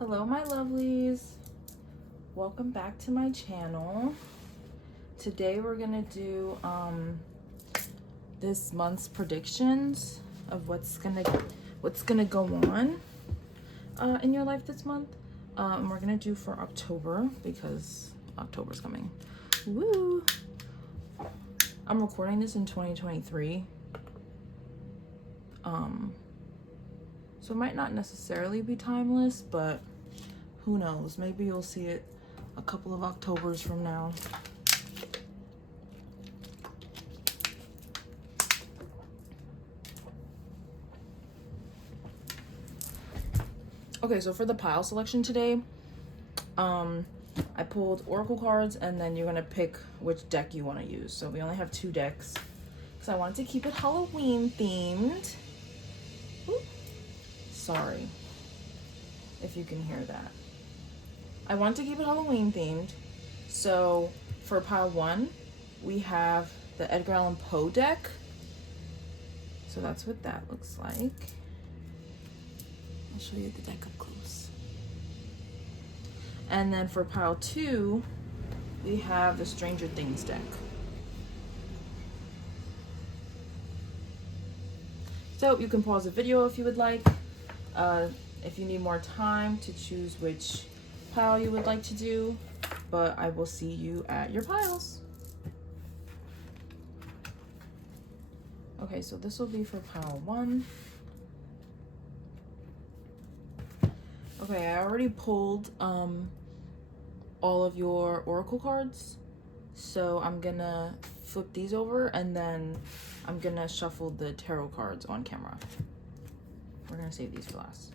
Hello my lovelies, welcome back to my channel. Today we're gonna do this month's predictions of what's gonna go on in your life this month. And we're gonna do for October because October's coming. Woo! I'm recording this in 2023. So it might not necessarily be timeless, but who knows? Maybe you'll see it a couple of Octobers from now. Okay, so for the pile selection today, I pulled oracle cards, and then you're gonna pick which deck you want to use. So we only have 2 decks because I wanted to keep it Halloween themed. Ooh. Sorry if you can hear that. I want to keep it Halloween themed. So for pile 1, we have the Edgar Allan Poe deck. So that's what that looks like. I'll show you the deck up close. And then for pile 2, we have the Stranger Things deck. So you can pause the video if you would like. If you need more time to choose which pile you would like to do, but I will see you at your piles. Okay, so this will be for pile 1. Okay, I already pulled all of your oracle cards, so I'm gonna flip these over and then I'm gonna shuffle the tarot cards on camera. We're gonna save these for last.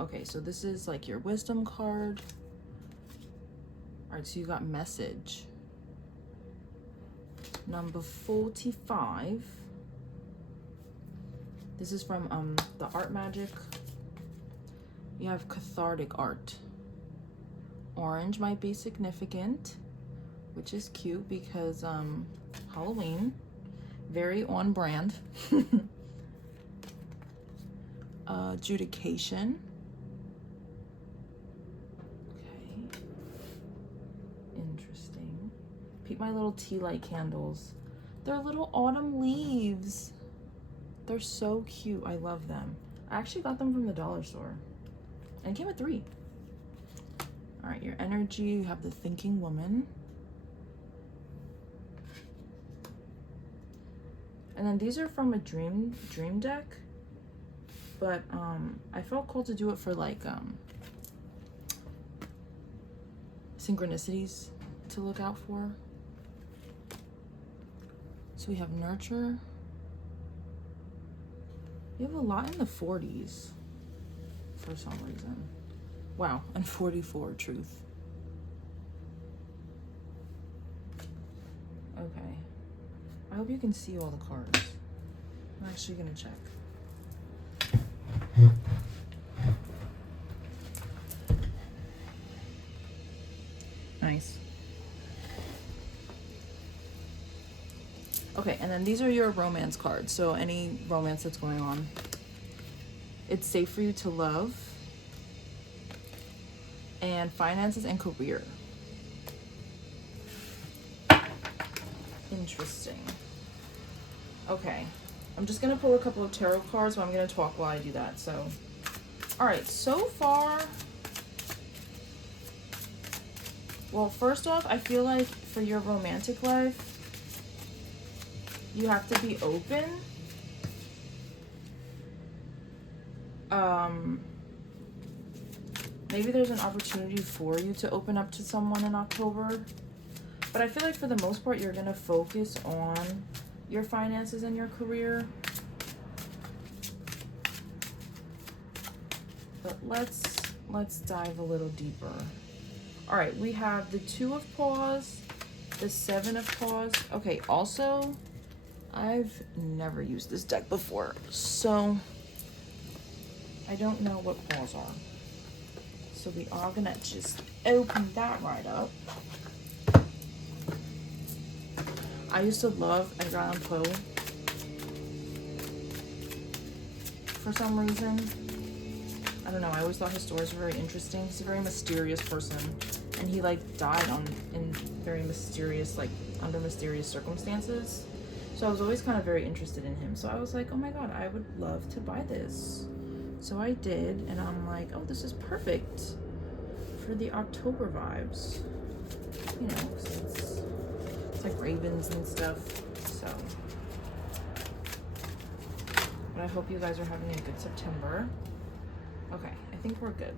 Okay, so this is like your wisdom card. All right, so you got message. Number 45. This is from the Art Magic. You have cathartic art. Orange might be significant, which is cute because Halloween, very on brand. Adjudication. Okay. Interesting. Peep my little tea light candles. They're little autumn leaves. They're so cute. I love them. I actually got them from the dollar store. And it came with 3. All right, your energy. You have the thinking woman. And then these are from a dream deck. But I felt called to do it for like synchronicities to look out for. So we have nurture. You have a lot in the 40s for some reason. Wow, and 44 truth. Okay. I hope you can see all the cards. I'm actually gonna check. Nice. Okay, and then these are your romance cards. So any romance that's going on. It's safe for you to love. And finances and career. Interesting. Okay. I'm just going to pull a couple of tarot cards, but I'm going to talk while I do that. So, all right. So far, well, first off, I feel like for your romantic life, you have to be open. Maybe there's an opportunity for you to open up to someone in October. But I feel like for the most part, you're going to focus on your finances and your career. But let's dive a little deeper. All right, we have the 2 of Paws, the 7 of Paws. Okay, also, I've never used this deck before, so I don't know what Paws are. So we are gonna just open that right up. I used to love Edgar Allan Poe for some reason. I don't know, I always thought his stories were very interesting. He's a very mysterious person, and he like died in very mysterious, like under mysterious circumstances. So I was always kind of very interested in him. So I was like, oh my god, I would love to buy this. So I did, and I'm like, oh, this is perfect for the October vibes. You know, 'cause it's like ravens and stuff. So, but I hope you guys are having a good September. Okay, I think we're good.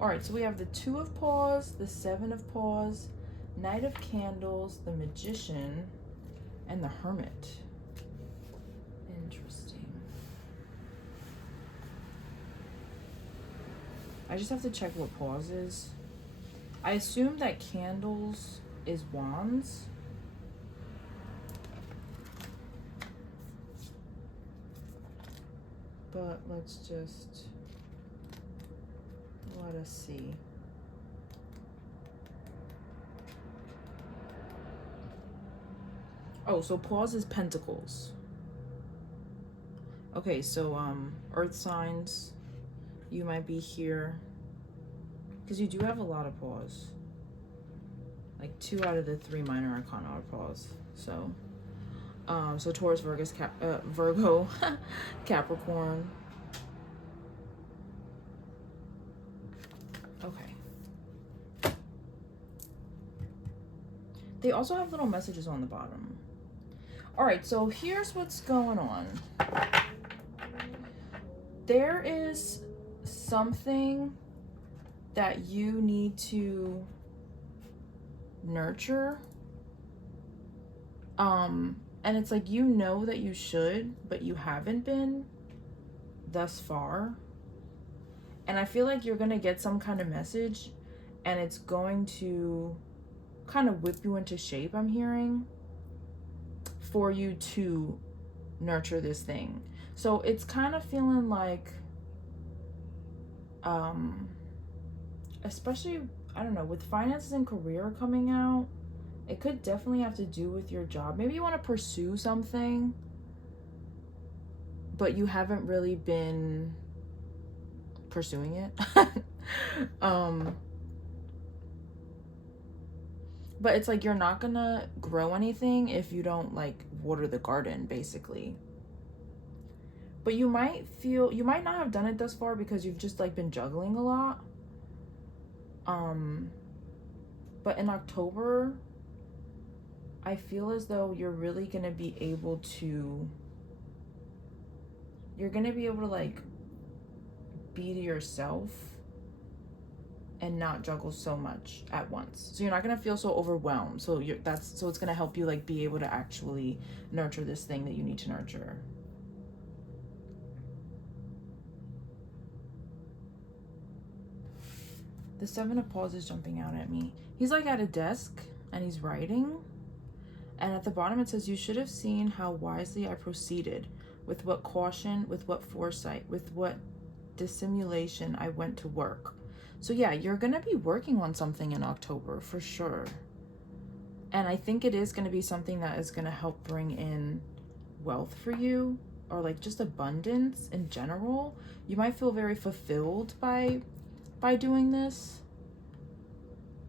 All right, so we have the Two of Paws, the Seven of Paws, Knight of Candles, the Magician, and the Hermit. Interesting. I just have to check what Paws is. I assume that Candles is Wands. But let's just let us see. Oh, so Paws is Pentacles. Okay, so Earth signs, you might be here because you do have a lot of Paws. Like 2 out of the 3 minor arcana are Paws. So so Taurus, Virgo, Capricorn. Okay. They also have little messages on the bottom. All right, so here's what's going on. There is something that you need to nurture. And it's like, you know that you should, but you haven't been thus far. And I feel like you're going to get some kind of message, and it's going to kind of whip you into shape, I'm hearing, for you to nurture this thing. So it's kind of feeling like, especially, I don't know, with finances and career coming out, it could definitely have to do with your job. Maybe you want to pursue something, but you haven't really been pursuing it. But it's like, you're not gonna grow anything if you don't like water the garden, basically. But you might not have done it thus far because you've just like been juggling a lot. But in October, I feel as though you're really gonna be able to, like be to yourself and not juggle so much at once. So you're not gonna feel so overwhelmed. So it's gonna help you like be able to actually nurture this thing that you need to nurture. The Seven of Paws is jumping out at me. He's like at a desk and he's writing. And at the bottom it says, you should have seen how wisely I proceeded, with what caution, with what foresight, with what dissimulation I went to work. So yeah, you're gonna be working on something in October for sure. And I think it is gonna be something that is gonna help bring in wealth for you, or like just abundance in general. You might feel very fulfilled by doing this.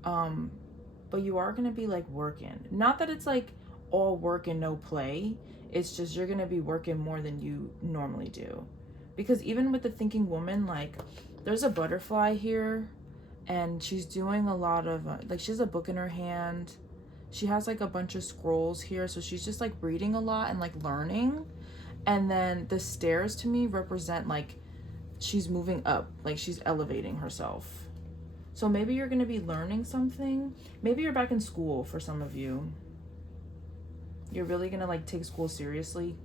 But you are gonna be like working. Not that it's like all work and no play. It's just you're gonna be working more than you normally do. Because even with the thinking woman, like there's a butterfly here, and she's doing a lot of like, she has a book in her hand. She has like a bunch of scrolls here, so she's just like reading a lot and like learning. And then the stairs to me represent like she's moving up, like she's elevating herself. So maybe you're going to be learning something. Maybe you're back in school for some of you. You're really going to like take school seriously.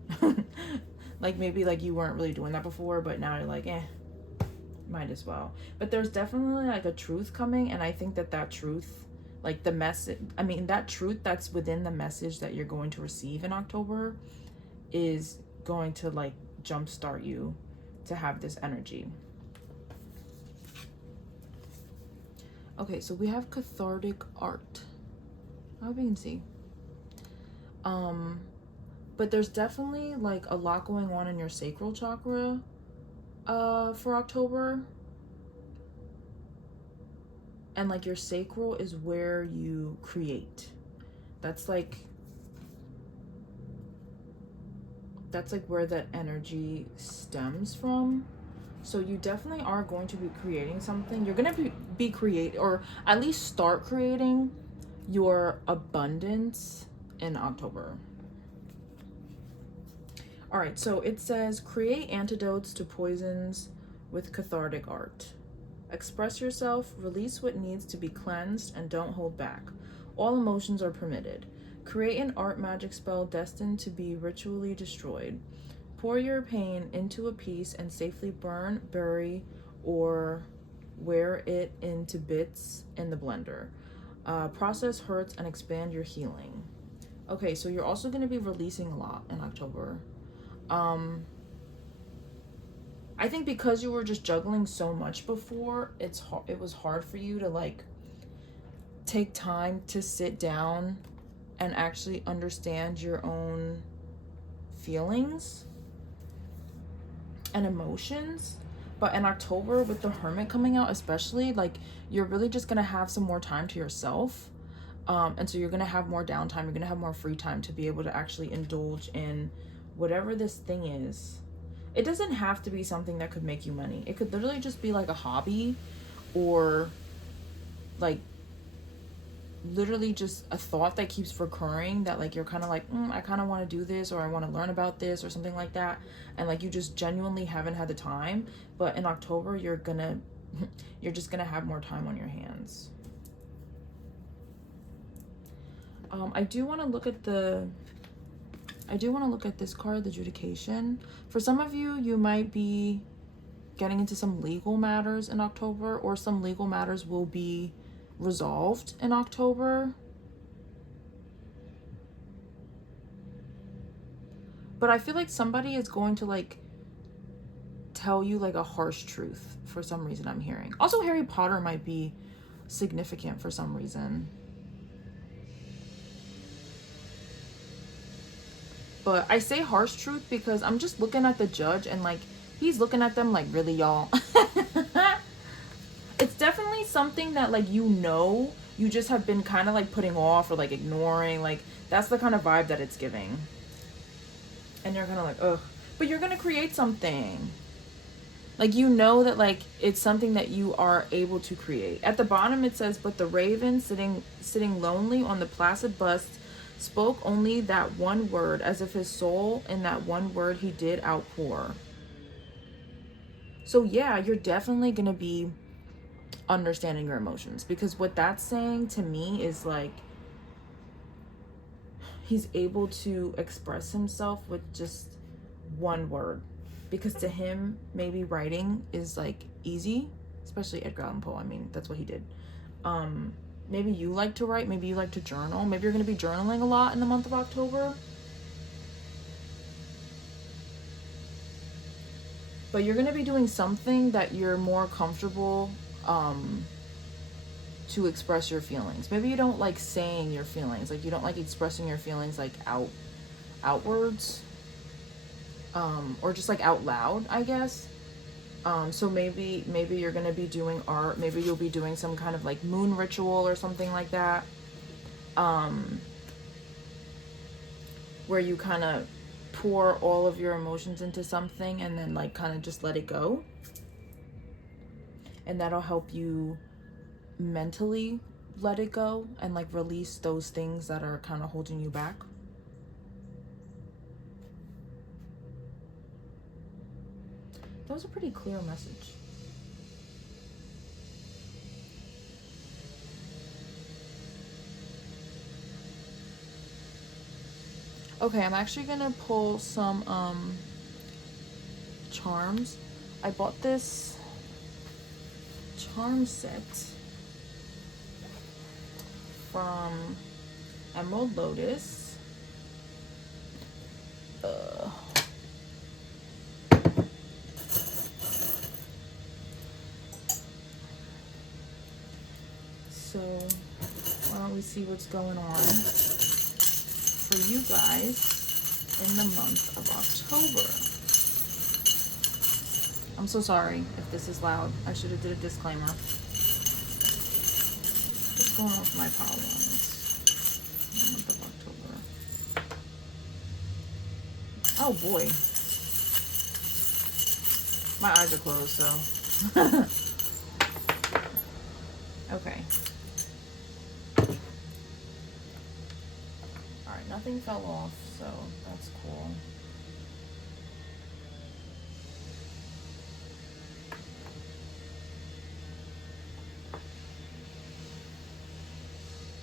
Like maybe like you weren't really doing that before, but now you're like, might as well. But there's definitely like a truth coming, and I think that truth, like the message, that truth that's within the message that you're going to receive in October is going to like jumpstart you to have this energy. Okay, so we have cathartic art. I hope you can see. But there's definitely like a lot going on in your sacral chakra. for October. And like your sacral is where you create. That's like where that energy stems from. So you definitely are going to be creating something. You're going to be create, or at least start creating your abundance in October. All right, so it says create antidotes to poisons with cathartic art. Express yourself, release what needs to be cleansed, and don't hold back. All emotions are permitted. Create an art magic spell destined to be ritually destroyed. Pour your pain into a piece and safely burn, bury, or wear it into bits in the blender. Process hurts and expand your healing. Okay, so you're also going to be releasing a lot in October. I think because you were just juggling so much before, it was hard for you to like take time to sit down and actually understand your own feelings and emotions. But in October, with the Hermit coming out especially, like you're really just gonna have some more time to yourself, and so you're gonna have more downtime, you're gonna have more free time to be able to actually indulge in whatever this thing is. It doesn't have to be something that could make you money. It could literally just be like a hobby, or like literally just a thought that keeps recurring, that like you're kind of like, I kind of want to do this, or I want to learn about this, or something like that, and like you just genuinely haven't had the time. But in October, you're just gonna have more time on your hands. I do want to look at this card, the Judication. For some of you, you might be getting into some legal matters in October, or some legal matters will be resolved in October. But I feel like somebody is going to like tell you like a harsh truth for some reason, I'm hearing. Also, Harry Potter might be significant for some reason. But I say harsh truth because I'm just looking at the judge, and like he's looking at them like, really, y'all? It's definitely something that like, you just have been kind of like putting off or like ignoring. Like that's the kind of vibe that it's giving. And you're kind of like, ugh. But you're gonna create something. Like that like it's something that you are able to create. At the bottom it says, but the raven sitting lonely on the placid bust spoke only that one word, as if his soul in that one word he did outpour. So yeah, you're definitely gonna be understanding your emotions, because what that's saying to me is like he's able to express himself with just one word, because to him maybe writing is like easy, especially Edgar Allan Poe. I mean, that's what he did. Maybe you like to write, maybe you like to journal, maybe you're going to be journaling a lot in the month of October. But you're going to be doing something that you're more comfortable to express your feelings. Maybe you don't like saying your feelings, like you don't like expressing your feelings like outwards, or just like out loud, I guess. So maybe you're gonna be doing art. Maybe you'll be doing some kind of like moon ritual or something like that, where you kind of pour all of your emotions into something and then like kind of just let it go, and that'll help you mentally let it go and like release those things that are kind of holding you back. That was a pretty clear message. Okay, I'm actually gonna pull some charms. I bought this charm set from Emerald Lotus. So why don't we see what's going on for you guys in the month of October. I'm so sorry if this is loud. I should have did a disclaimer. What's going on with my power ones? The month of October. Oh boy. My eyes are closed, so. Okay. Alright, nothing fell off, so that's cool.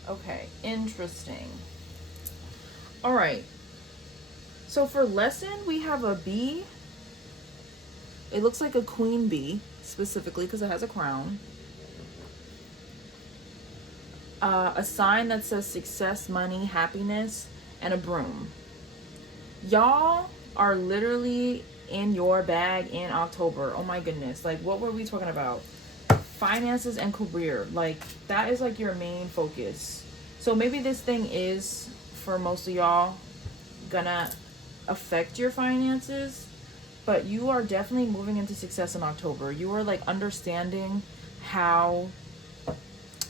Okay, interesting. All right. So for lesson, we have a bee. It looks like a queen bee, specifically because it has a crown. A sign that says success, money, happiness, and a broom. Y'all are literally in your bag in October. Oh my goodness. Like, what were we talking about? Finances and career. Like, that is like your main focus. So maybe this thing is, for most of y'all, gonna affect your finances, but you are definitely moving into success in October. You are like understanding how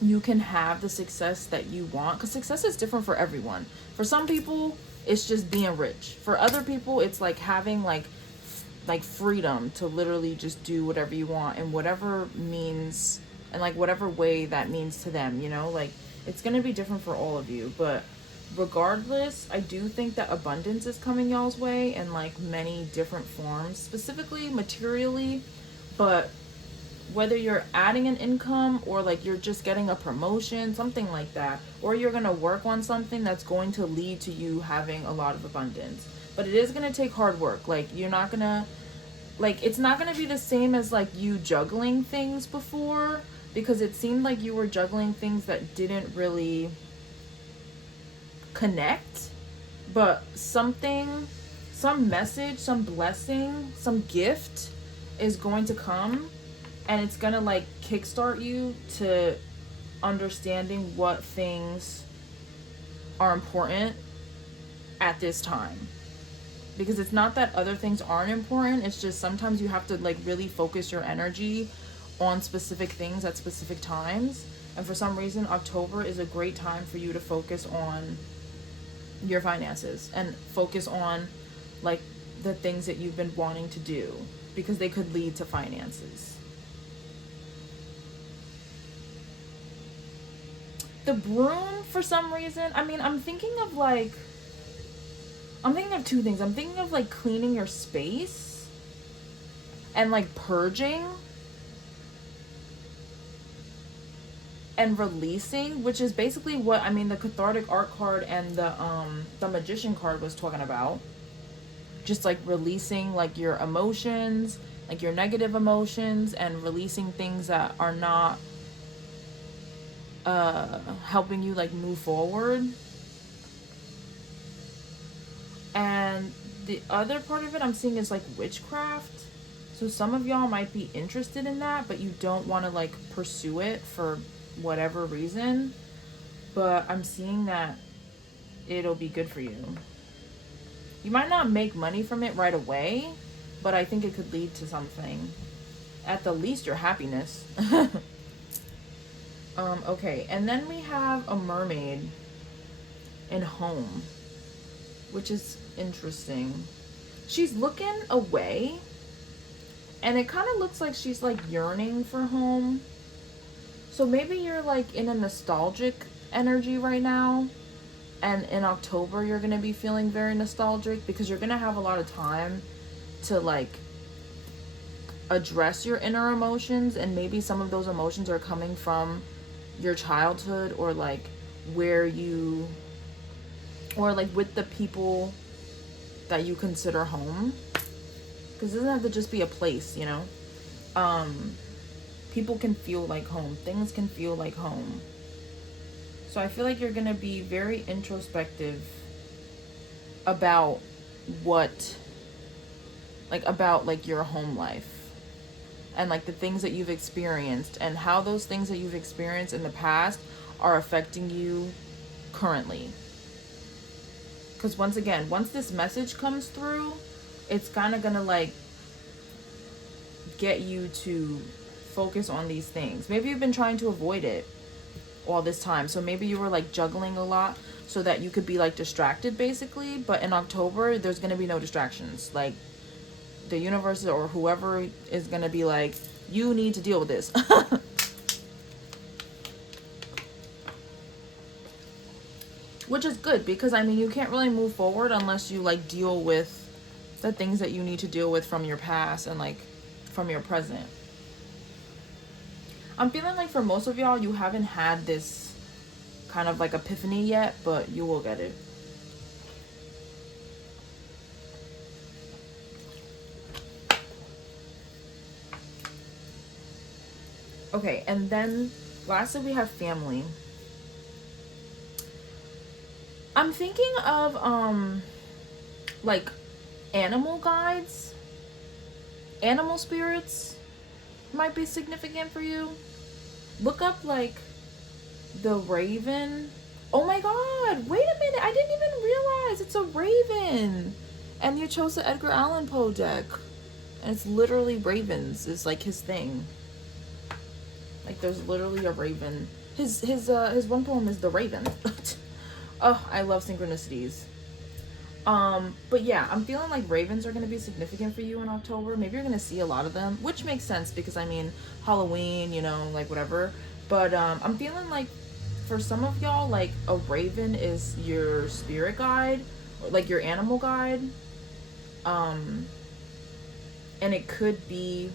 you can have the success that you want, because success is different for everyone. For some people, it's just being rich. For other people, it's like having like freedom to literally just do whatever you want, and whatever means, and like whatever way that means to them, you know, like it's gonna be different for all of you. But regardless, I do think that abundance is coming y'all's way in like many different forms, specifically materially. But whether you're adding an income, or like you're just getting a promotion, something like that, or you're gonna work on something that's going to lead to you having a lot of abundance. But it is gonna take hard work. Like, you're not gonna, like, it's not gonna be the same as like you juggling things before, because it seemed like you were juggling things that didn't really connect. But something, some message, some blessing, some gift is going to come, and it's gonna like kickstart you to understanding what things are important at this time. Because it's not that other things aren't important, it's just sometimes you have to like really focus your energy on specific things at specific times. And for some reason, October is a great time for you to focus on your finances and focus on like the things that you've been wanting to do, because they could lead to finances. The broom, for some reason, I mean, I'm thinking of two things. I'm thinking of like cleaning your space and like purging and releasing, which is basically what, I mean, the cathartic art card and the magician card was talking about. Just like releasing like your emotions, like your negative emotions, and releasing things that are not helping you like move forward. And the other part of it I'm seeing is like witchcraft. So some of y'all might be interested in that, but you don't want to like pursue it for whatever reason. But I'm seeing that it'll be good for you. You might not make money from it right away, but I think it could lead to something. At the least, your happiness. Okay, and then we have a mermaid in home, which is interesting. She's looking away, and it kind of looks like she's like yearning for home. So maybe you're like in a nostalgic energy right now, and in October you're gonna be feeling very nostalgic, because you're gonna have a lot of time to like address your inner emotions, and maybe some of those emotions are coming from your childhood, or like where you, or like with the people that you consider home, because it doesn't have to just be a place, you know. People can feel like home, things can feel like home. So I feel like you're gonna be very introspective about what, like about like your home life, and like the things that you've experienced, and how those things that you've experienced in the past are affecting you currently. Because once again, once this message comes through, it's kind of gonna like get you to focus on these things. Maybe you've been trying to avoid it all this time. So maybe you were like juggling a lot so that you could be like distracted basically. But in October, there's going to be no distractions. Like the universe or whoever is going to be like, you need to deal with this. Which is good because I mean, you can't really move forward unless you like deal with the things that you need to deal with from your past and like from your present. I'm feeling like for most of y'all, you haven't had this kind of like epiphany yet, but you will get it. Okay, and then lastly we have family. I'm thinking of like animal guides, animal spirits might be significant for you. Look up like the raven. Oh my god, wait a minute, I didn't even realize it's a raven. And you chose the Edgar Allan Poe deck. And it's literally ravens is like his thing. Like there's literally a raven. His one poem is The Raven. Oh, I love synchronicities. But yeah, I'm feeling like ravens are going to be significant for you in October. Maybe you're going to see a lot of them, which makes sense because I mean, Halloween, you know, like whatever. But I'm feeling like for some of y'all, like a raven is your spirit guide, or like your animal guide. And it could be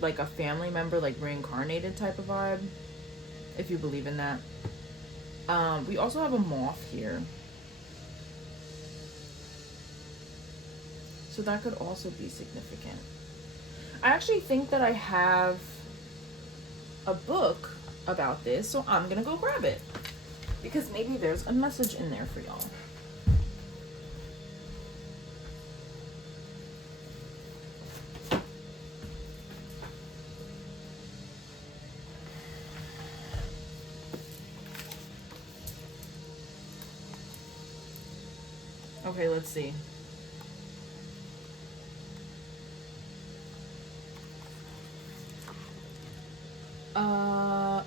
like a family member, like reincarnated type of vibe, if you believe in that. We also have a moth here. So that could also be significant. I actually think that I have a book about this, so I'm gonna go grab it. Because maybe there's a message in there for y'all. Okay, let's see.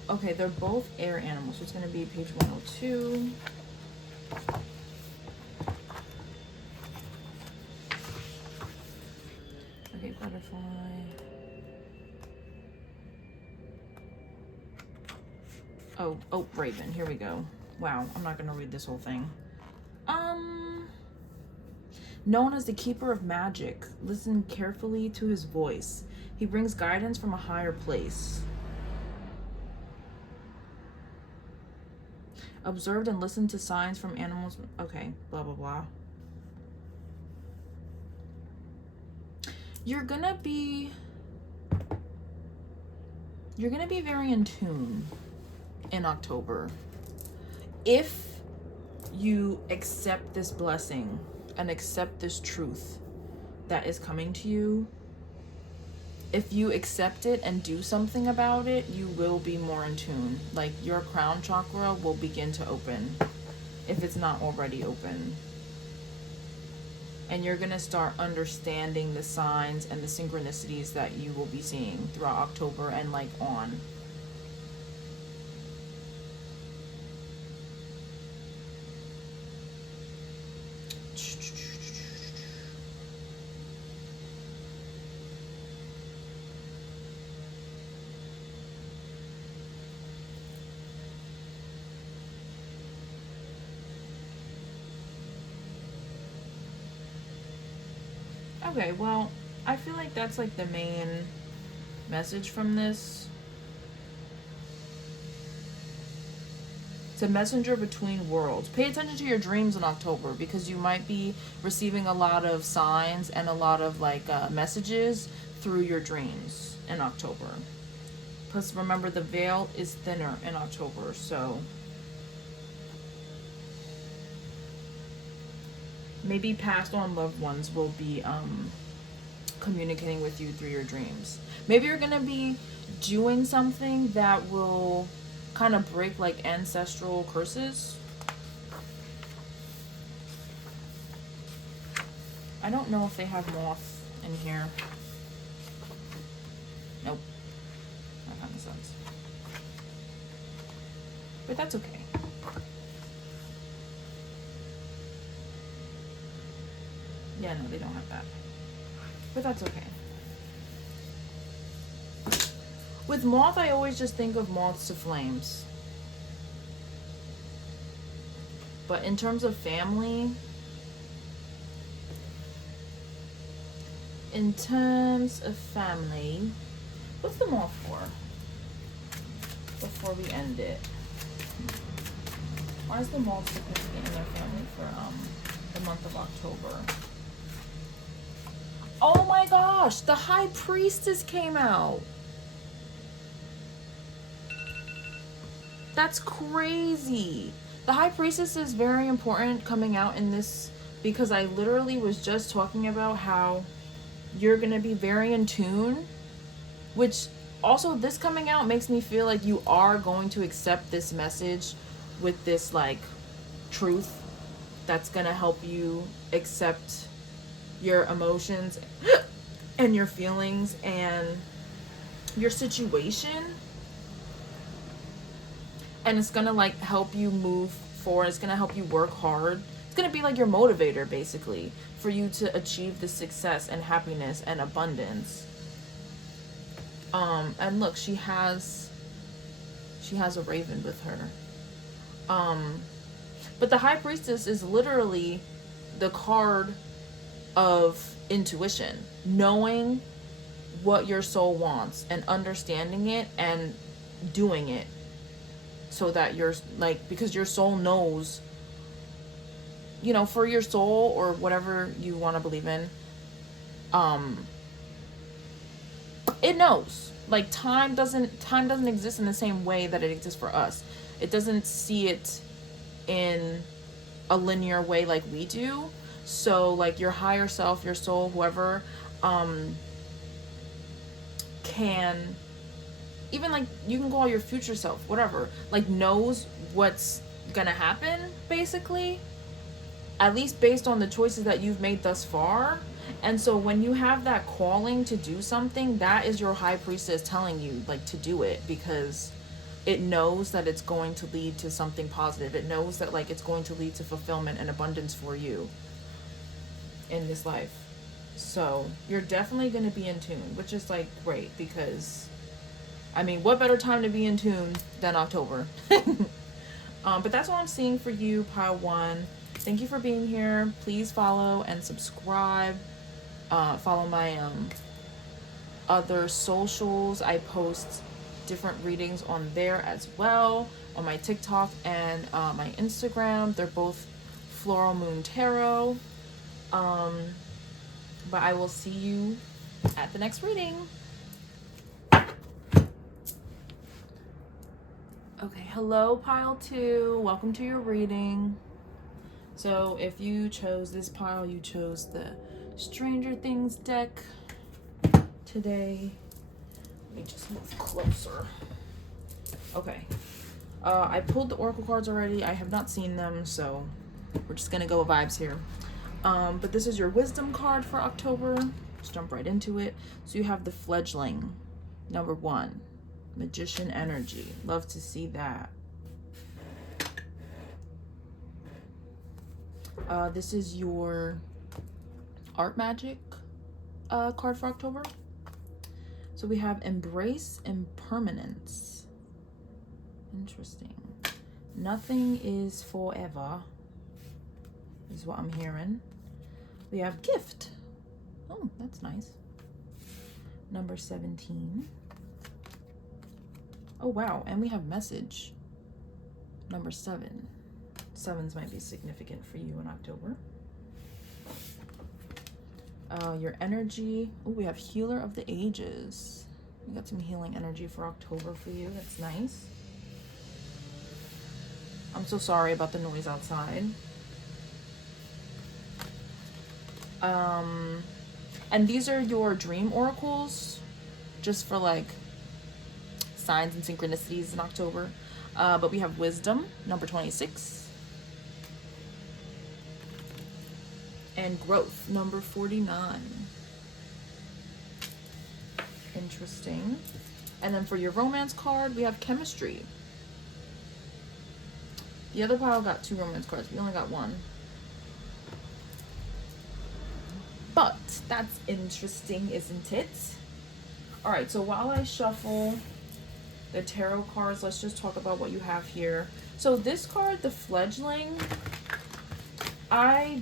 Okay, they're both air animals, so it's gonna be page 102. Okay, butterfly. Oh, raven, here we go. Wow, I'm not gonna read this whole thing. Known as the keeper of magic, listen carefully to his voice. He brings guidance from a higher place. Observed and listened to signs from animals. Okay, blah, blah, blah. You're gonna be very in tune in October. If you accept this blessing and accept this truth that is coming to you, if you accept it and do something about it, you will be more in tune. Like your crown chakra will begin to open if it's not already open. And you're gonna start understanding the signs and the synchronicities that you will be seeing throughout October and like on. Okay, well, I feel like that's like the main message from this. It's a messenger between worlds. Pay attention to your dreams in October because you might be receiving a lot of signs and a lot of like messages through your dreams in October. Plus, remember, the veil is thinner in October, so maybe passed on loved ones will be communicating with you through your dreams. Maybe you're gonna be doing something that will kind of break like ancestral curses. I don't know if they have moth in here. Nope. That kind of sucks. But that's okay. Yeah, no, they don't have that. But that's okay. With moth, I always just think of moths to flames. But in terms of family, what's the moth for? Before we end it. Why is the moth significant in their family for the month of October? Oh my gosh, the High Priestess came out. That's crazy. The High Priestess is very important coming out in this, because I literally was just talking about how you're going to be very in tune, which also this coming out makes me feel like you are going to accept this message with this like truth that's going to help you accept your emotions and your feelings and your situation, and it's gonna like help you move forward. It's gonna help you work hard. It's gonna be like your motivator basically for you to achieve the success and happiness and abundance. And look, she has a raven with her. But the High Priestess is literally the card of intuition, knowing what your soul wants and understanding it and doing it, so that you're like, because your soul knows, you know, for your soul or whatever you want to believe in, it knows, like time doesn't exist in the same way that it exists for us. It doesn't see it in a linear way like we do. So like your higher self, your soul, whoever, can, even like you can call your future self, whatever, like knows what's gonna happen basically, at least based on the choices that you've made thus far. And so when you have that calling to do something, that is your High Priestess telling you like to do it, because it knows that it's going to lead to something positive. It knows that like it's going to lead to fulfillment and abundance for you in this life. So you're definitely going to be in tune, which is like great, because I mean, what better time to be in tune than October? But that's all I'm seeing for you, pile one. Thank you for being here. Please follow and subscribe. Follow my other socials. I post different readings on there as well, on my TikTok and my Instagram. They're both FloralMoonTarot. But I will see you at the next reading. Okay, hello pile 2. Welcome to your reading. So if you chose this pile, you chose the Stranger Things deck today. Let me just move closer. Okay. I pulled the Oracle cards already. I have not seen them, so we're just gonna go with vibes here. But this is your wisdom card for October. Just jump right into it. So you have the fledgling, number 1, magician energy. Love to see that. This is your art magic card for October. So we have embrace impermanence. Interesting. Nothing is forever, is what I'm hearing. We have gift. Oh, that's nice. Number 17. Oh, wow. And we have message. Number 7. 7s might be significant for you in October. Your energy. Oh, we have healer of the ages. We got some healing energy for October for you. That's nice. I'm so sorry about the noise outside. And these are your dream oracles, just for like signs and synchronicities in October. But we have wisdom, number 26. And growth, number 49. Interesting. And then for your romance card, we have chemistry. The other pile got 2 romance cards. We only got 1. But that's interesting, isn't it? All right, so while I shuffle the tarot cards, let's just talk about what you have here. So this card, the fledgling, I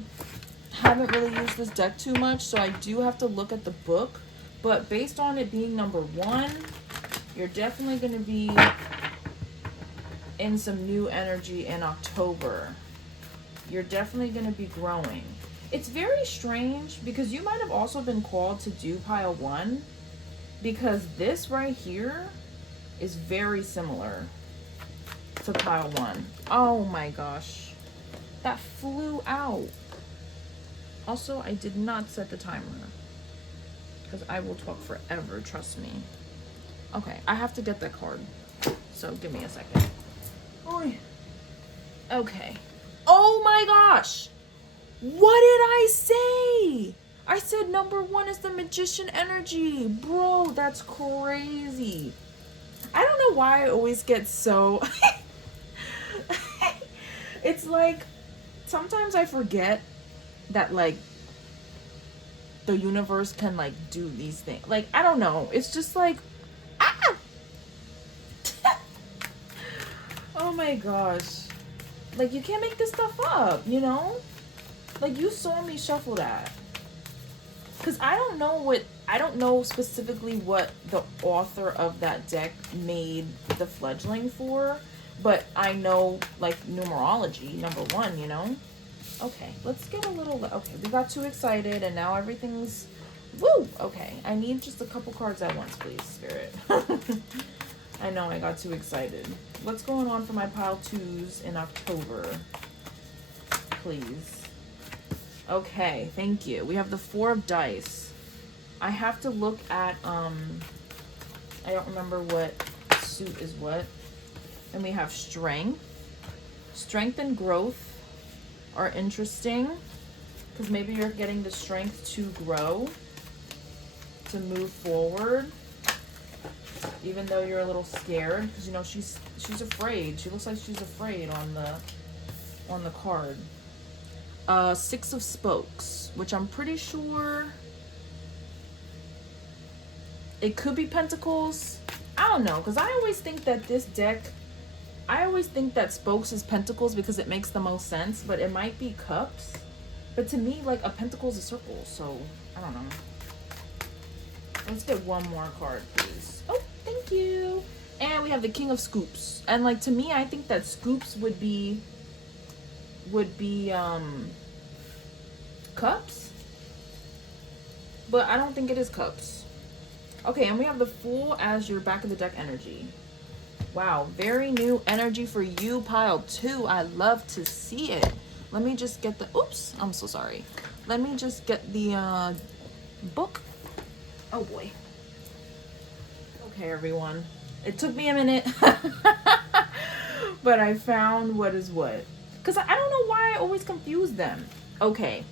haven't really used this deck too much, so I do have to look at the book. But based on it being number 1, you're definitely going to be in some new energy in October. You're definitely going to be growing. It's very strange because you might have also been called to do pile 1, because this right here is very similar to pile 1. Oh my gosh. That flew out. Also, I did not set the timer because I will talk forever, trust me. Okay, I have to get that card. So give me a second. Oy. Okay. Oh my gosh. What did I say? I said number 1 is the magician energy. Bro, that's crazy. I don't know why I always get so... It's like, sometimes I forget that, like, the universe can, like, do these things. Like, I don't know. It's just like, ah! Oh my gosh. Like, you can't make this stuff up, you know? Like, you saw me shuffle that. Because I don't know specifically what the author of that deck made the fledgling for, but I know, like, numerology, number 1, you know? Okay, let's get a little, okay, we got too excited and now everything's, woo! Okay, I need just a couple cards at once, please, Spirit. I know I got too excited. What's going on for my pile 2s in October? Please. Okay, thank you. We have the 4 of dice. I have to look at, I don't remember what suit is what. And we have strength. Strength and growth are interesting because maybe you're getting the strength to grow, to move forward, even though you're a little scared, because you know she's afraid. She looks like she's afraid on the card. 6 of spokes, which I'm pretty sure it could be pentacles. I don't know, because I always think that this deck, I always think that spokes is pentacles because it makes the most sense, but it might be cups. But to me, like, a pentacle is a circle, so I don't know. Let's get one more card, please. Oh, thank you. And we have the King of Scoops. And, like, to me, I think that scoops would be cups, but I don't think it is cups. Okay, and we have the Fool as your back of the deck energy. Wow, very new energy for you, pile 2. I love to see it. Let me just get the, oops, I'm so sorry. Let me just get the book. Oh boy. Okay, everyone. It took me a minute, but I found what is what. Because I don't know why I always confuse them. Okay,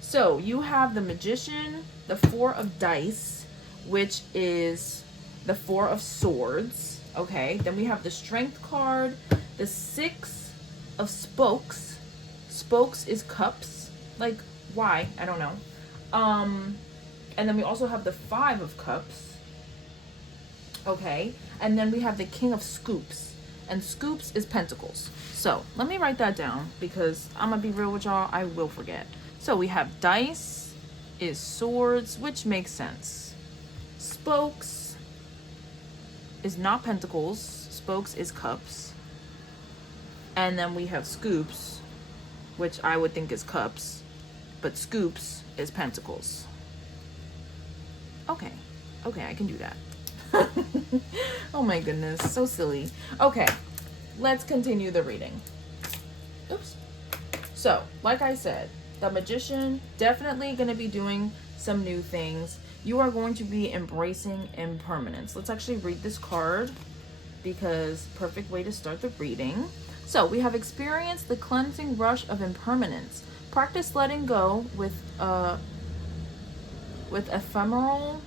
so you have the Magician, the 4 of dice, which is the 4 of swords. Okay, then we have the Strength card, the 6 of spokes. Spokes is cups. Like, why? I don't know. And then we also have the 5 of cups. Okay, and then we have the King of Scoops, and scoops is pentacles. So let me write that down because I'm gonna be real with y'all, I will forget. So we have dice is swords, which makes sense. Spokes is not pentacles. Spokes is cups. And then we have scoops, which I would think is cups, but scoops is pentacles. Okay, I can do that. Oh my goodness, so silly. Okay, let's continue the reading. Oops. So, like I said, the Magician definitely going to be doing some new things. You are going to be embracing impermanence. Let's actually read this card because perfect way to start the reading. So, we have experienced the cleansing rush of impermanence. Practice letting go with ephemeral,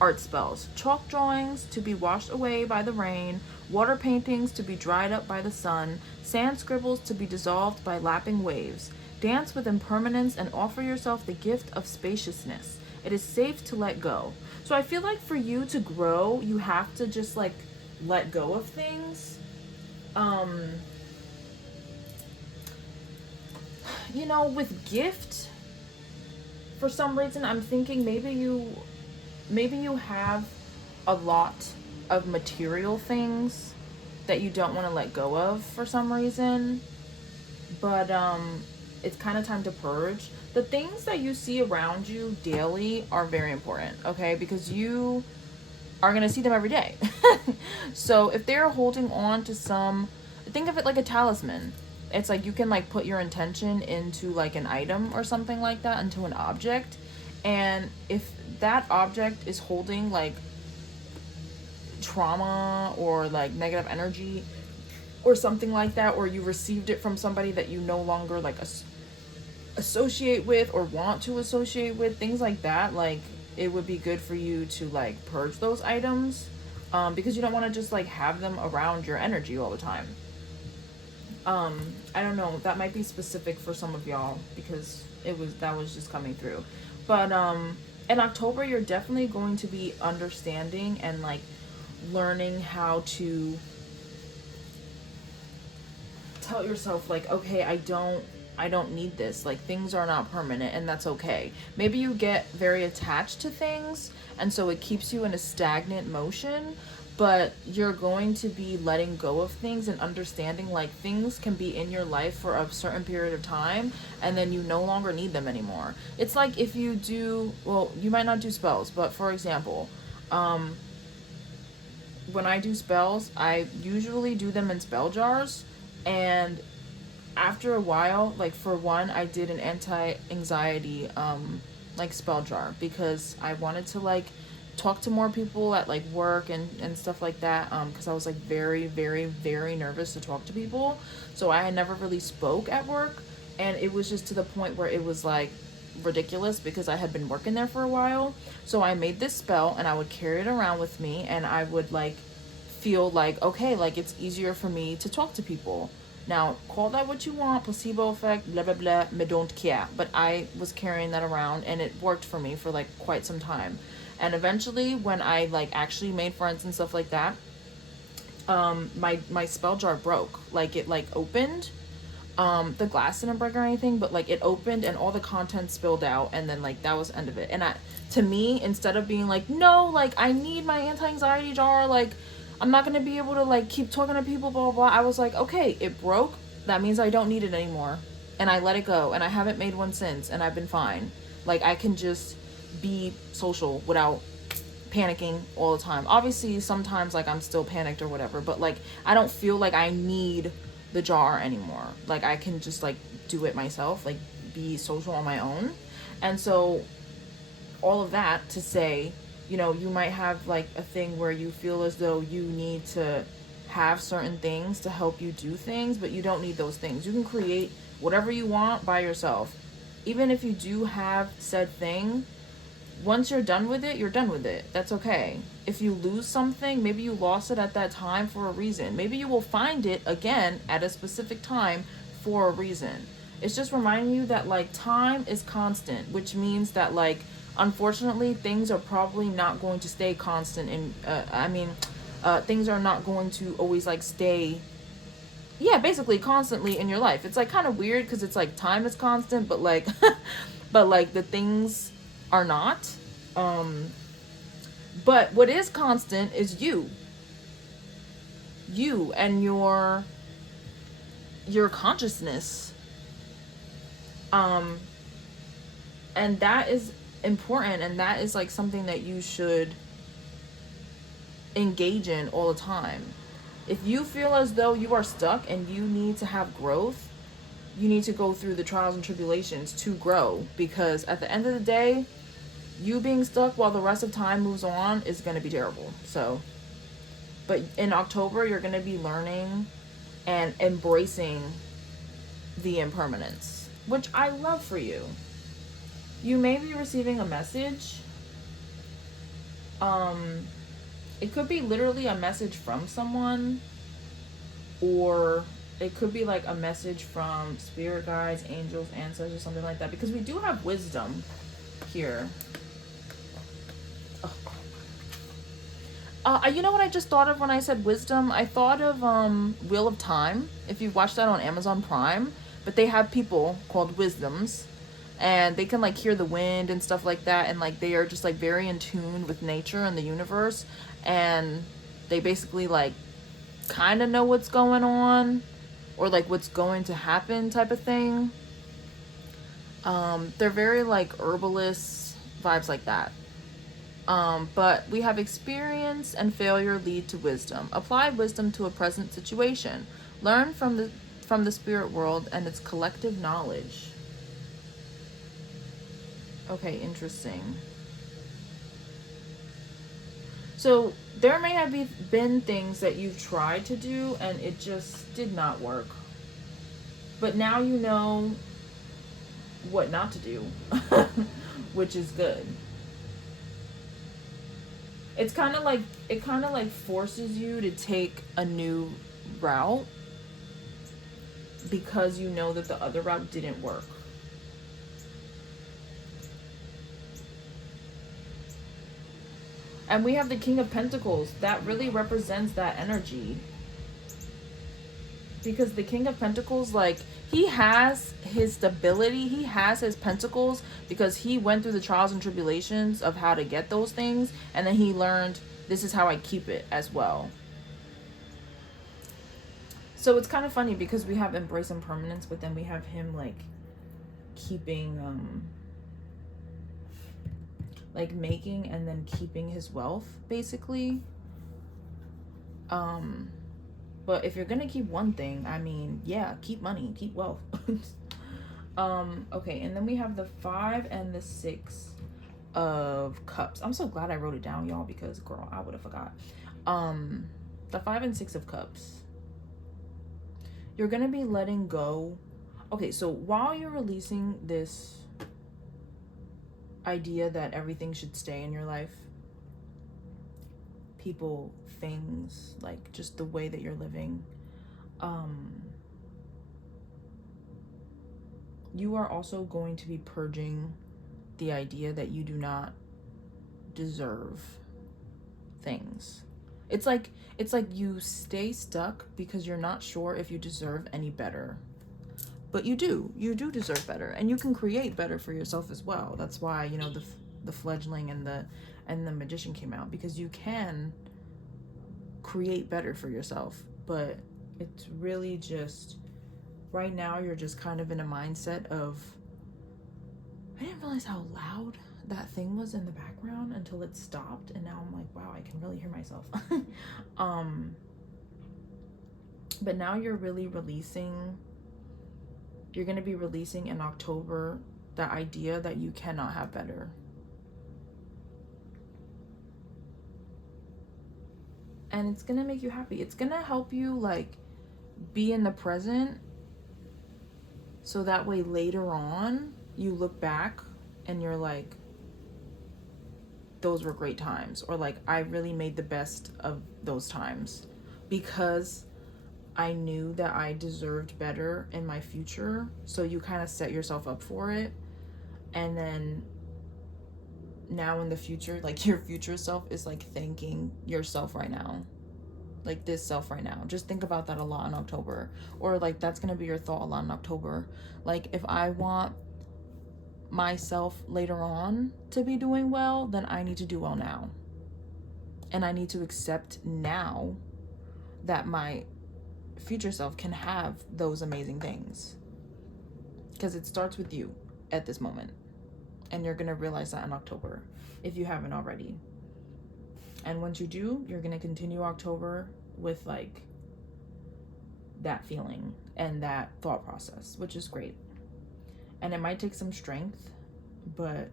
art spells, chalk drawings to be washed away by the rain, water paintings to be dried up by the sun, sand scribbles to be dissolved by lapping waves. Dance with impermanence and offer yourself the gift of spaciousness. It is safe to let go. So I feel like for you to grow, you have to just like let go of things. You know, with gift, for some reason I'm thinking maybe you have a lot of material things that you don't want to let go of for some reason, but it's kind of time to purge. The things that you see around you daily are very important, okay, because you are going to see them every day. So if they're holding on to some, think of it like a talisman. It's like you can like put your intention into like an item or something like that, into an object, and if that object is holding like trauma or like negative energy or something like that, or you received it from somebody that you no longer like associate with or want to associate with, things like that, like it would be good for you to like purge those items, because you don't want to just like have them around your energy all the time. I don't know, that might be specific for some of y'all because that was just coming through. But in October you're definitely going to be understanding and like learning how to tell yourself like, okay, I don't need this. Like things are not permanent and that's okay. Maybe you get very attached to things and so it keeps you in a stagnant motion, but you're going to be letting go of things and understanding like things can be in your life for a certain period of time and then you no longer need them anymore. It's like if you do, well, you might not do spells, but for example, when I do spells, I usually do them in spell jars, and after a while, like for one, I did an anti-anxiety like spell jar because I wanted to like talk to more people at like work and stuff like that, because I was like very, very, very nervous to talk to people. So I had never really spoke at work, and it was just to the point where it was like ridiculous because I had been working there for a while. So I made this spell and I would carry it around with me, and I would like feel like, okay, like it's easier for me to talk to people. Now, call that what you want, placebo effect, blah, blah, blah, me don't care. But I was carrying that around and it worked for me for like quite some time. And eventually when I like actually made friends and stuff like that, my spell jar broke. Like it like opened, the glass didn't break or anything, but like it opened and all the content spilled out, and then like that was the end of it. And to me, instead of being like, no, like I need my anti-anxiety jar, like I'm not gonna be able to like keep talking to people, blah, blah, blah, I was like, okay, it broke, that means I don't need it anymore, and I let it go, and I haven't made one since, and I've been fine. Like I can just be social without panicking all the time. Obviously sometimes like I'm still panicked or whatever, but like I don't feel like I need the jar anymore. Like I can just like do it myself, like be social on my own. And so all of that to say, you know, you might have like a thing where you feel as though you need to have certain things to help you do things, but you don't need those things. You can create whatever you want by yourself. Even if you do have said thing, once you're done with it, you're done with it. That's okay. If you lose something, maybe you lost it at that time for a reason. Maybe you will find it again at a specific time for a reason. It's just reminding you that like time is constant, which means that like unfortunately things are probably not going to stay constant, and things are not going to always like stay, yeah, basically constantly in your life. It's like kind of weird because it's like time is constant, but like but like the things are not. But what is constant is you and your consciousness, and that is important, and that is like something that you should engage in all the time. If you feel as though you are stuck and you need to have growth, you need to go through the trials and tribulations to grow, because at the end of the day, you being stuck while the rest of time moves on is going to be terrible. So, but in October, you're going to be learning and embracing the impermanence, which I love for you. You may be receiving a message It could be literally a message from someone, or it could be like a message from spirit guides, angels, ancestors, something like that, because we do have wisdom here. You know what I just thought of when I said wisdom? I thought of Wheel of Time. If you watch that on Amazon Prime, but they have people called wisdoms, and they can like hear the wind and stuff like that, and like they are just like very in tune with nature and the universe, and they basically like kind of know what's going on, or like what's going to happen type of thing. They're very like herbalist vibes like that. But we have experience and failure lead to wisdom. Apply wisdom to a present situation. Learn from the spirit world and its collective knowledge. Okay, interesting. So there may have been things that you've tried to do and it just did not work. But now you know what not to do, which is good. It's kind of like, it kind of like forces you to take a new route because you know that the other route didn't work. And we have the King of Pentacles. That really represents that energy. Because the King of Pentacles, like, he has his stability, he has his pentacles, because he went through the trials and tribulations of how to get those things, and then he learned, this is how I keep it as well. So it's kind of funny because we have Embrace Impermanence, but then we have him like keeping like making and then keeping his wealth, basically. But if you're gonna keep one thing, I mean, yeah, keep money, keep wealth. Okay, and then we have the 5 and the 6 of Cups. I'm so glad I wrote it down, y'all, because girl, I would have forgot. The 5 and 6 of Cups. You're gonna be letting go. Okay, so while you're releasing this idea that everything should stay in your life, people, things, like just the way that you're living, you are also going to be purging the idea that you do not deserve things. It's like you stay stuck because you're not sure if you deserve any better. But you do deserve better, and you can create better for yourself as well. That's why, you know, the fledgling and the magician came out, because you can create better for yourself. But it's really just right now you're just kind of in a mindset of, I didn't realize how loud that thing was in the background until it stopped, and now I'm like, wow, I can really hear myself. But now you're really releasing, you're going to be releasing in October the idea that you cannot have better. And it's going to make you happy. It's going to help you like be in the present, so that way later on you look back and you're like, those were great times, or like, I really made the best of those times because I knew that I deserved better in my future. So you kind of set yourself up for it, and then now in the future, like your future self is like thanking yourself right now, like this self right now. Just think about that a lot in October, or like that's gonna be your thought a lot in October. Like, if I want myself later on to be doing well, then I need to do well now, and I need to accept now that my future self can have those amazing things, because it starts with you at this moment, and you're gonna realize that in October if you haven't already. And once you do, you're gonna continue October with like that feeling and that thought process, which is great. And it might take some strength, but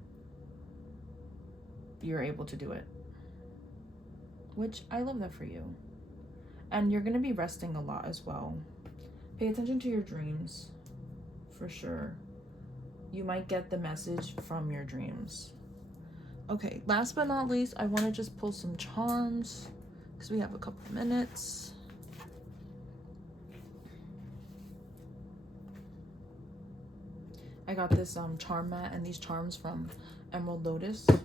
you're able to do it, which I love that for you. And you're gonna be resting a lot as well. Pay attention to your dreams, for sure. You might get the message from your dreams. Okay, last but not least, I want to just pull some charms because we have a couple minutes. I got this charm mat and these charms from Emerald Lotus. I'm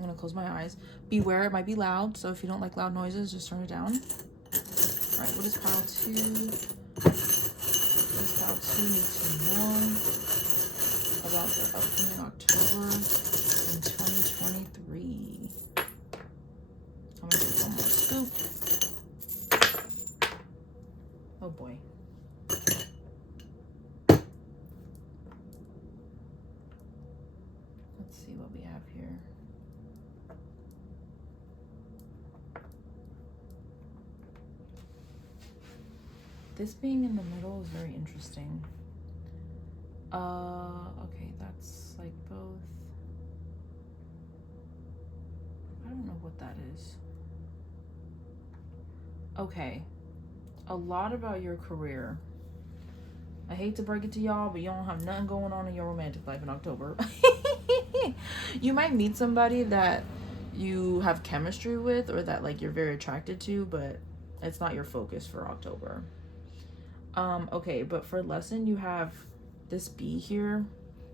gonna close my eyes. Beware, it might be loud, so if you don't like loud noises, just turn it down. All right, what does pile 2? What does pile 2 need to know about the upcoming October in 2023? I'm gonna do one more scoop. Oh boy. Let's see what we have here. This being in the middle is very interesting. Okay, that's like both. I don't know what that is. Okay, a lot about your career. I hate to break it to y'all, but you don't have nothing going on in your romantic life in October. You might meet somebody that you have chemistry with or that like you're very attracted to, but it's not your focus for October. Okay, but for lesson, you have this bee here,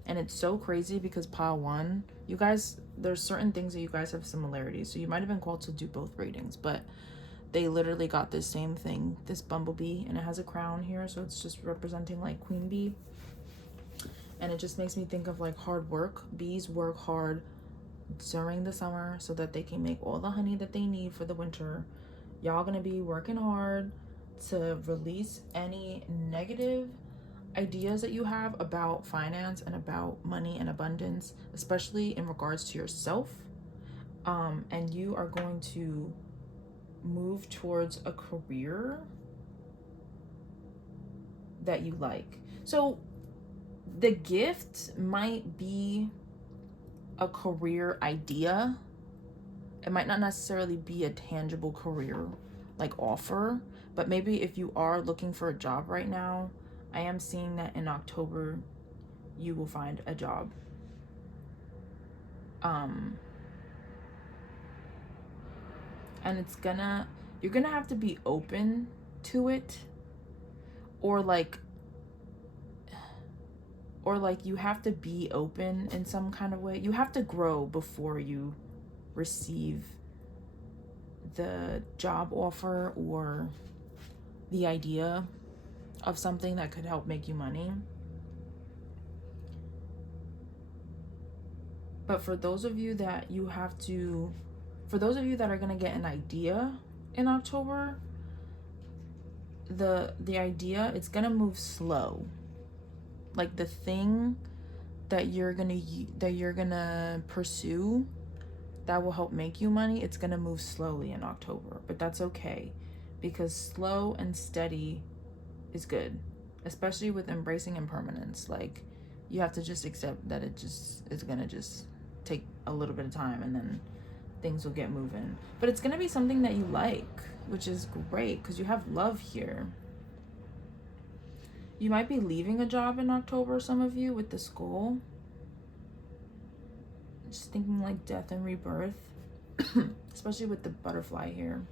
and it's so crazy because pile 1, you guys, there's certain things that you guys have similarities, so you might have been called to do both readings, but they literally got this same thing, this bumblebee, and it has a crown here, so it's just representing like queen bee, and it just makes me think of like hard work. Bees work hard during the summer so that they can make all the honey that they need for the winter. Y'all gonna be working hard to release any negative ideas that you have about finance and about money and abundance, especially in regards to yourself. And you are going to move towards a career that you like. So the gift might be a career idea. It might not necessarily be a tangible career like offer, but maybe if you are looking for a job right now, I am seeing that in October you will find a job. And you're gonna have to be open to it, or like you have to be open in some kind of way. You have to grow before you receive the job offer or the idea of something that could help make you money. But for those of you that are going to get an idea in October, the idea, it's going to move slow. Like the thing that you're going to pursue that will help make you money, it's going to move slowly in October, but that's okay, because slow and steady is good, especially with embracing impermanence. Like, you have to just accept that it's gonna just take a little bit of time, and then things will get moving. But it's gonna be something that you like, which is great because you have love here. You might be leaving a job in October, some of you, with the skull. Just thinking like death and rebirth, especially with the butterfly here.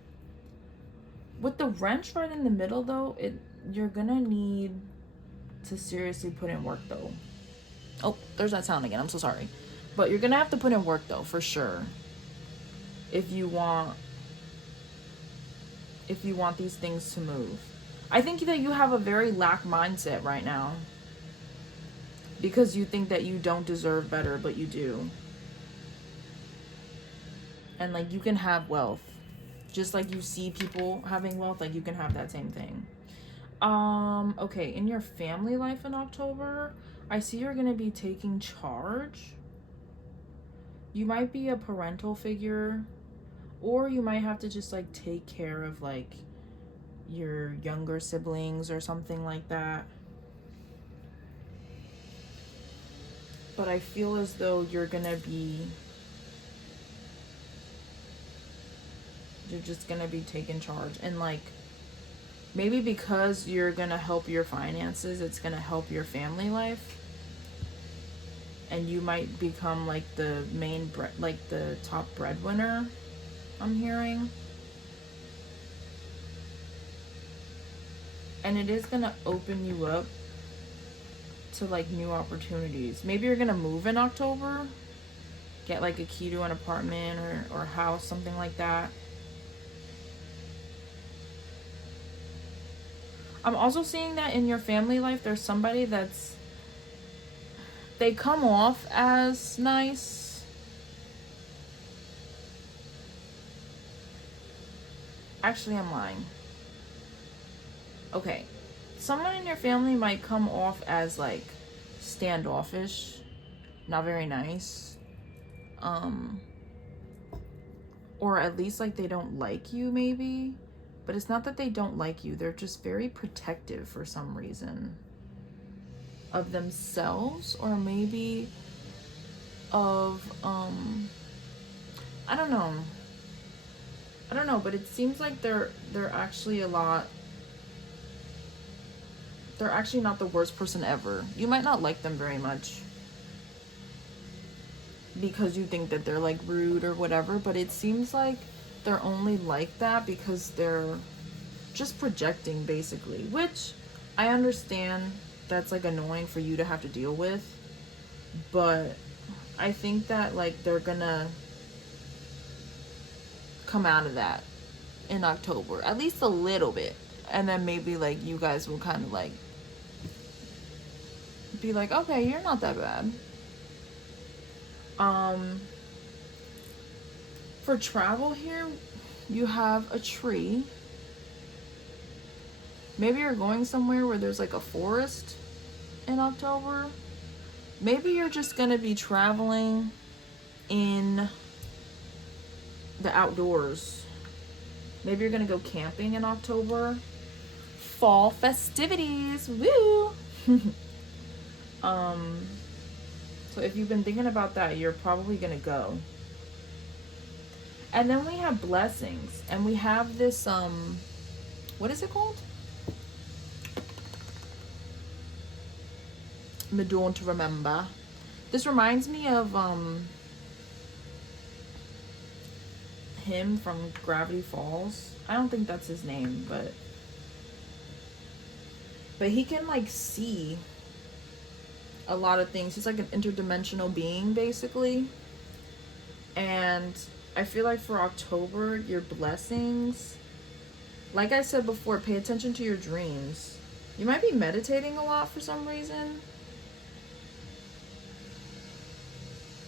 With the wrench right in the middle, though, you're gonna need to seriously put in work, though. Oh, there's that sound again. I'm so sorry. But you're gonna have to put in work, though, for sure. If you want these things to move. I think that you have a very lack mindset right now, because you think that you don't deserve better, but you do. And like, you can have wealth. Just like you see people having wealth, like you can have that same thing. Okay, in your family life in October, I see you're gonna be taking charge. You might be a parental figure, or you might have to just like take care of like your younger siblings or something like that. But I feel as though you're just gonna be taking charge, and like, maybe because you're gonna help your finances, it's gonna help your family life. and you might become like the main like the top breadwinner, I'm hearing. And it is gonna open you up to like new opportunities. Maybe you're gonna move in October, get like a key to an apartment or house, something like that. I'm also seeing that in your family life, there's somebody that's, they come off as nice. Actually, I'm lying. Okay. Someone in your family might come off as like standoffish, not very nice. Or at least like they don't like you maybe. But it's not that they don't like you. They're just very protective for some reason. Of themselves, or maybe of I don't know. But it seems like they're actually they're actually not the worst person ever. You might not like them very much because you think that they're like rude or whatever, but it seems like they're only like that because they're just projecting basically, which I understand that's like annoying for you to have to deal with, but I think that like they're gonna come out of that in October, at least a little bit, and then maybe like you guys will kind of like be like, okay, you're not that bad. For travel here, you have a tree. Maybe you're going somewhere where there's like a forest in October. Maybe you're just gonna be traveling in the outdoors. Maybe you're gonna go camping in October. Fall festivities, woo! So if you've been thinking about that, you're probably gonna go. And then we have blessings, and we have this what is it called? I don't remember. This reminds me of him from Gravity Falls. I don't think that's his name, but he can like see a lot of things. He's like an interdimensional being basically. And I feel like for October, your blessings, like I said before, pay attention to your dreams. You might be meditating a lot for some reason.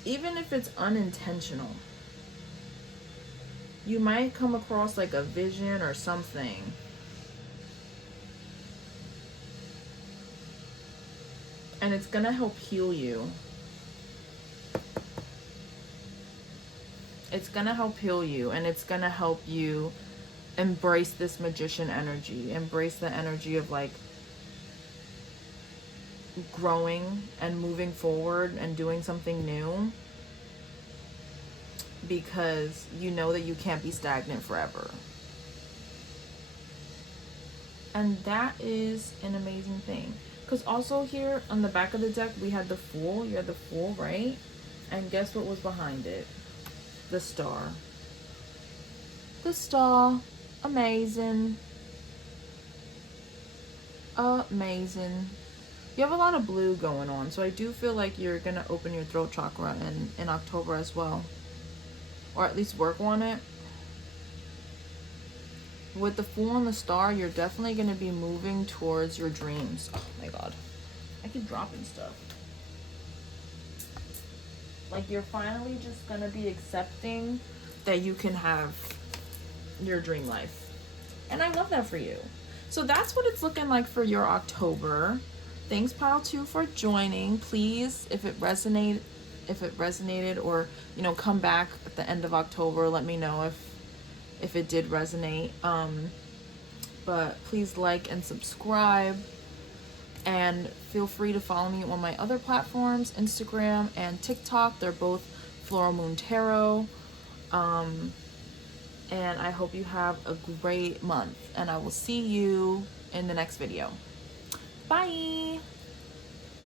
Even if it's unintentional, you might come across like a vision or something. And it's gonna help heal you. It's gonna help heal you, and it's gonna help you embrace this magician energy. Embrace the energy of like growing and moving forward and doing something new, because you know that you can't be stagnant forever. And that is an amazing thing. Because also here on the back of the deck, we had the Fool. You had the Fool, right? And guess what was behind it? The Star. The Star. Amazing. Amazing. You have a lot of blue going on, so I do feel like you're going to open your throat chakra in October as well. Or at least work on it. With the Fool and the Star, you're definitely going to be moving towards your dreams. Oh my god. I keep dropping stuff. Like you're finally just going to be accepting that you can have your dream life. And I love that for you. So that's what it's looking like for your October. Thanks, Pile 2, for joining. Please, if it resonated, or you know, come back at the end of October, let me know if it did resonate. But please like and subscribe, and feel free to follow me on my other platforms, Instagram and TikTok. They're both FloralMoonTarot. And I hope you have a great month, and I will see you in the next video. Bye.